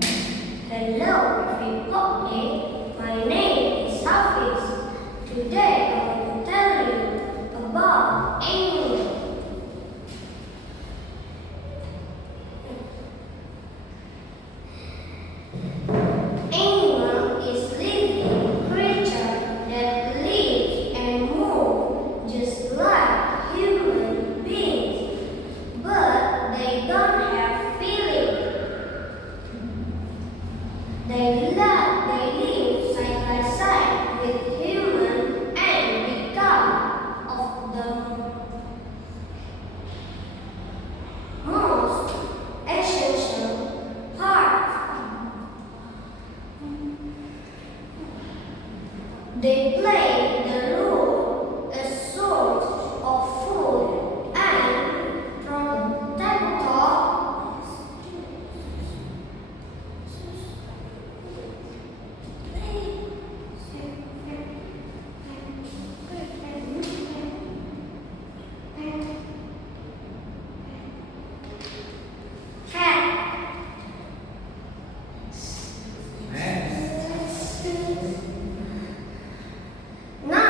Hello, everybody. My name is Hafiz. Today I want to tell you about animals. Animal is living creature that lives and move just like human beings, but they don't have feeling. They live side by side with human and become of the most essential part. They play the role as source of food and protector. Now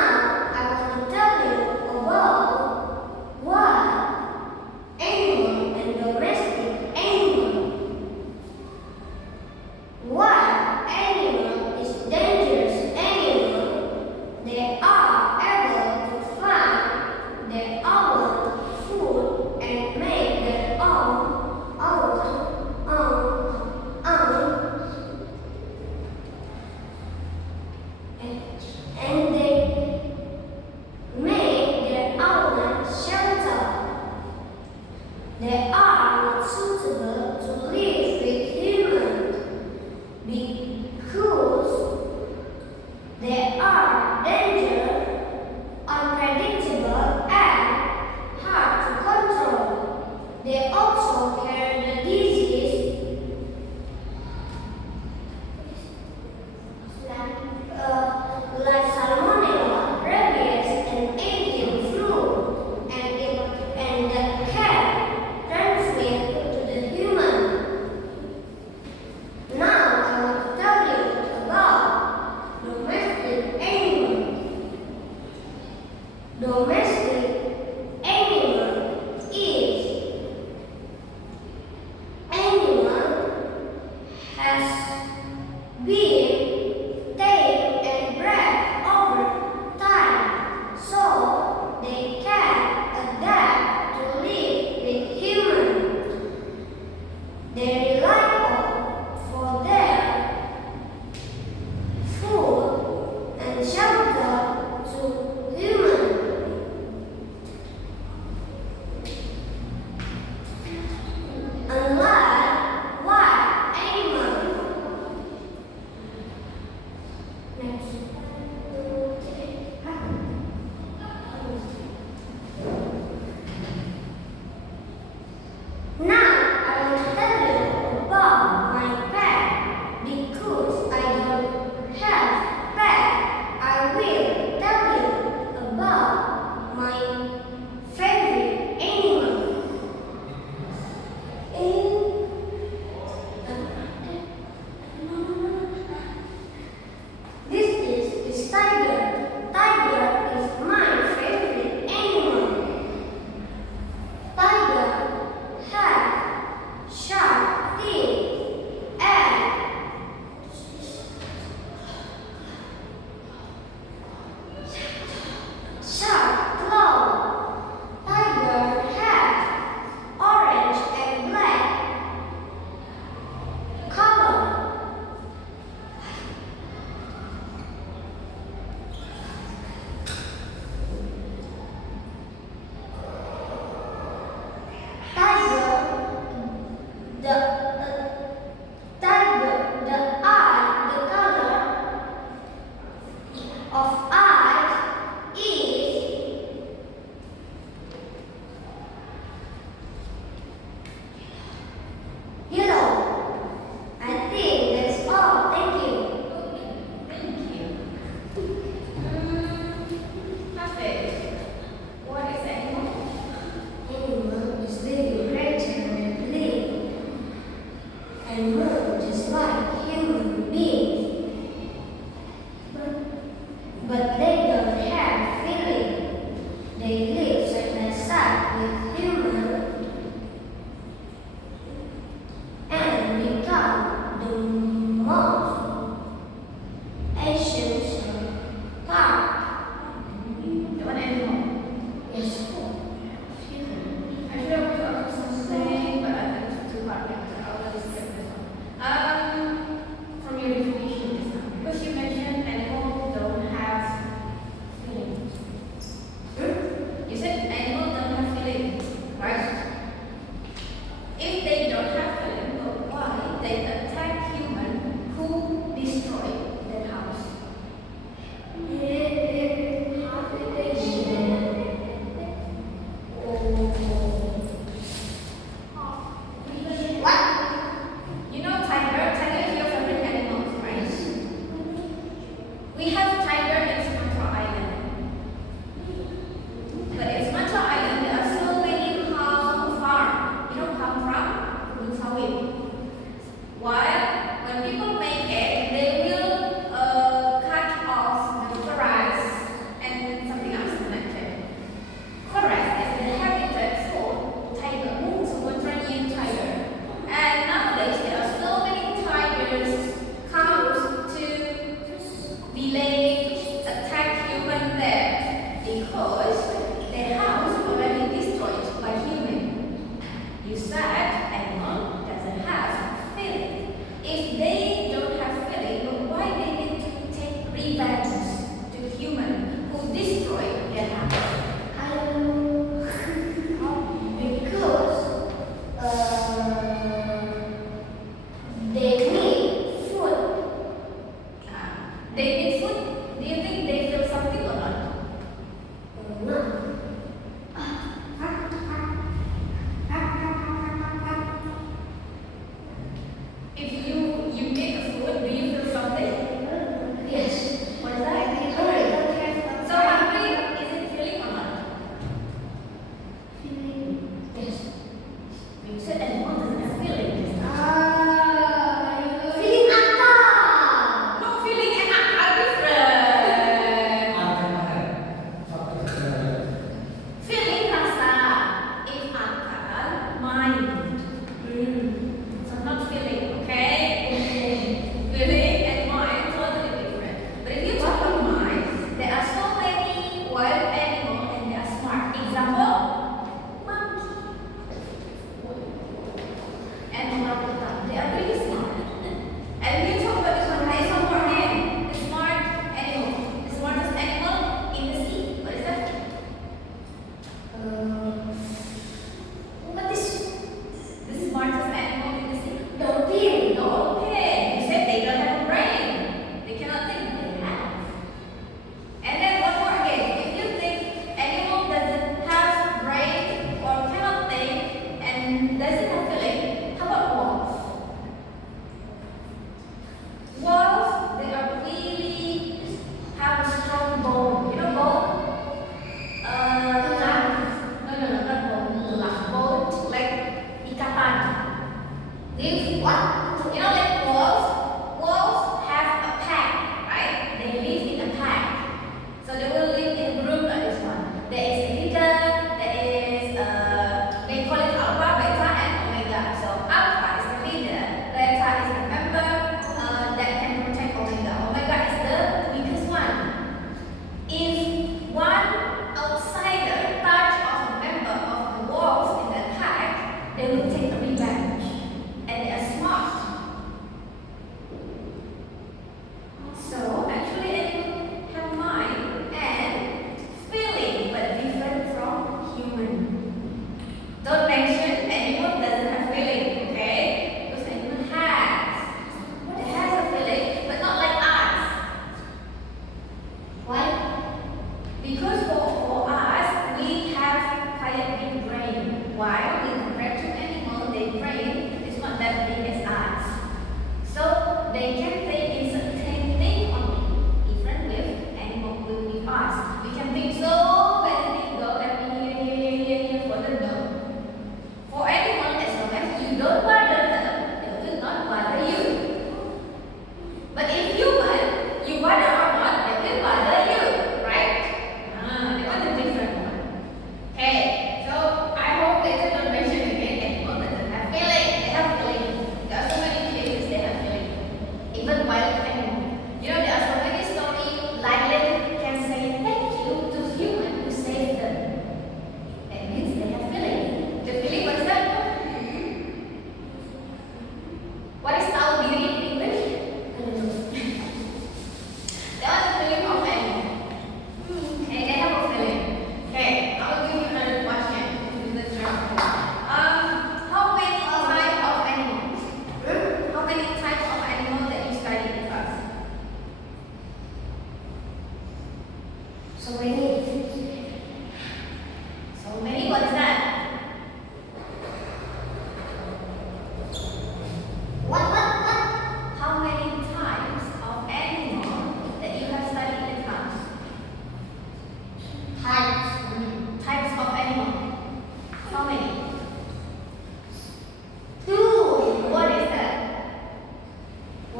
like human beings, but they don't have feeling. They live side by side with humans and become the most essential part. You want any more? Yes. Excuse me. I should have put up something, but I think it's too hard. Yeah, so I'll just skip this one.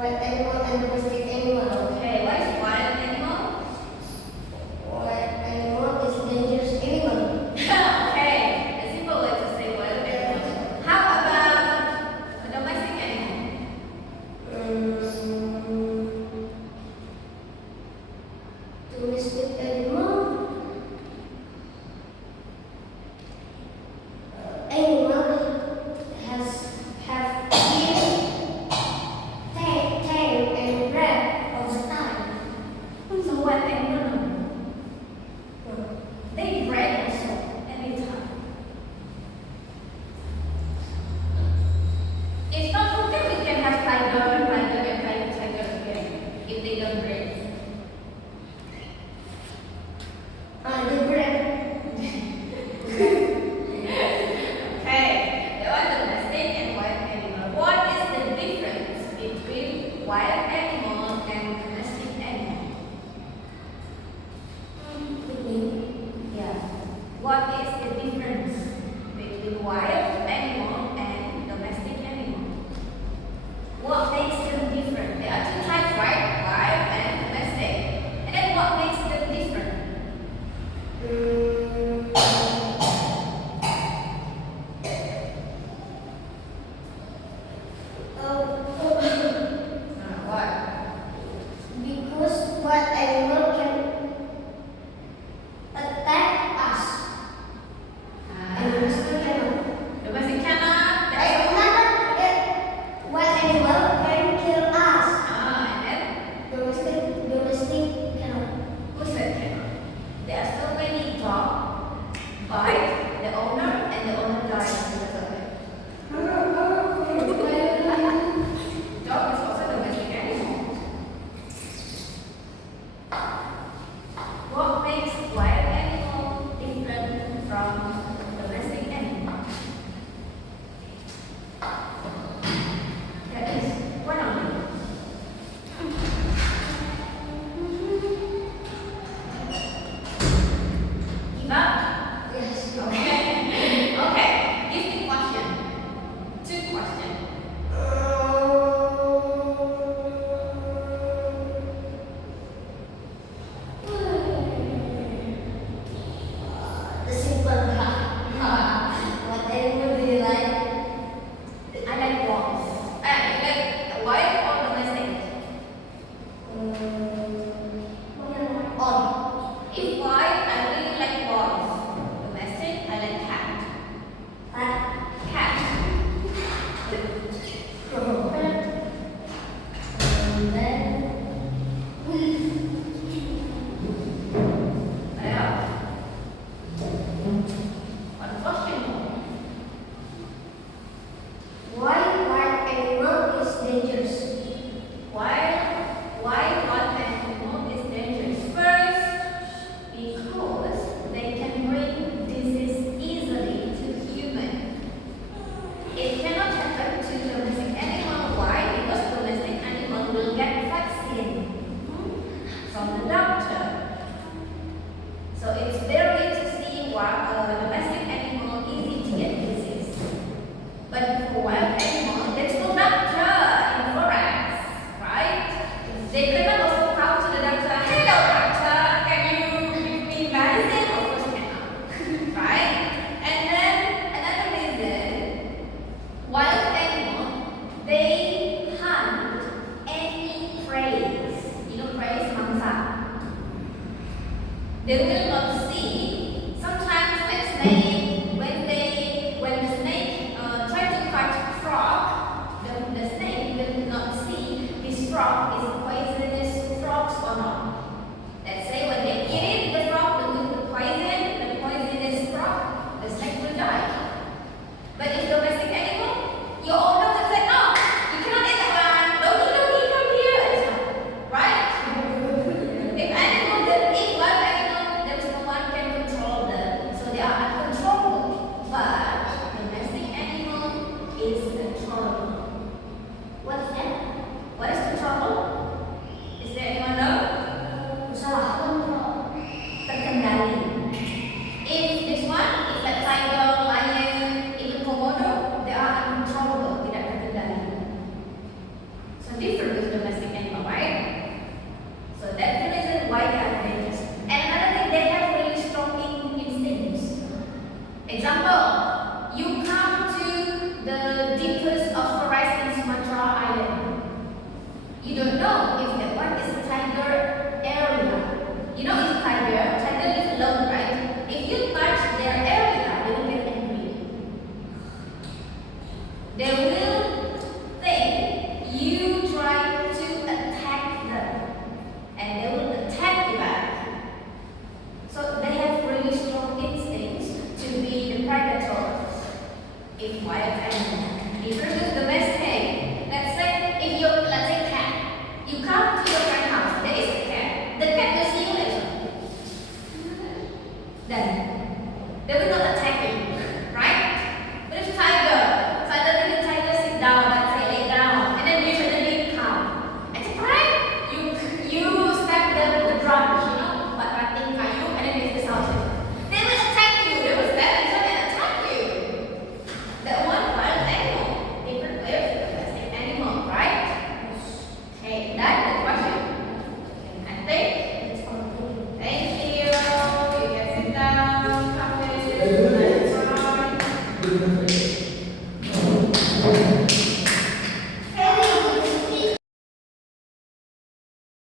wild animal and domestic animal. Okay, what is wild animal? Wild animal is dangerous animal. Okay, a simple way to say wild animal. How about a domestic animal? Domestic animal. Animal have ears, tail and breath all the time. So what animal? They breathe also anytime. It's not okay we can have tiger and tiger again if they don't breathe. They breath. Okay, that was domestic and wild animal. What is the difference between wild animal and domestic animal? Yeah. What is the difference between wild animal and domestic animal? What makes them different? There are two types, right? Wild and domestic. And then what makes them different? What? Because wild animal can attack us. And domestic animal. Domestic cannot. Wild animal can kill us. And then Domestic cannot. who said cannot? There are so many dogs bite the owner and the owner dies because of it. Dog is also domestic animal. What makes wild animal different from domestic animal? That is one of them. Give up? Yes. Okay. Okay. Give me question. Two questions. The simple. What animal do you like? I like dogs. Like wild or domestic? On. If wild, I really like dogs. Domestic, I like cat. Cat. And then Yeah. One question more. why wild animal is dangerous? Why one animal is dangerous? First, because they can bring disease easily to human. It cannot happen to domestic animal. Why? Because domestic animal will get vaccine from the doctor. So it's very to see why domestic animal easy to get disease. But for wild animal, there's no doctor in forest, right? They cannot also come to the doctor. Hello, doctor. Can you give me medicine? Of course, cannot, right? And then another reason, wild animal they hunt any prey. You know, prey, mangsa. They will not see. Sometimes, like snake, when the snake try to catch frog, the snake will not see this frog is poisonous frogs or not. Let's say when they eat it, the frog will the poisonous frog, the snake will die. But if domestic animal, you all know that say, no, you cannot eat that one. Doggy, come here. It's not, right? If wild animal, there is no one can control them, so they are uncontrollable. But domestic animal is controllable. What is that? What is controllable? Is there anyone know? Salah. Terkendali. If this one is like tiger, lion, even komodo, they are uncontrollable, tidak terkendali. So different.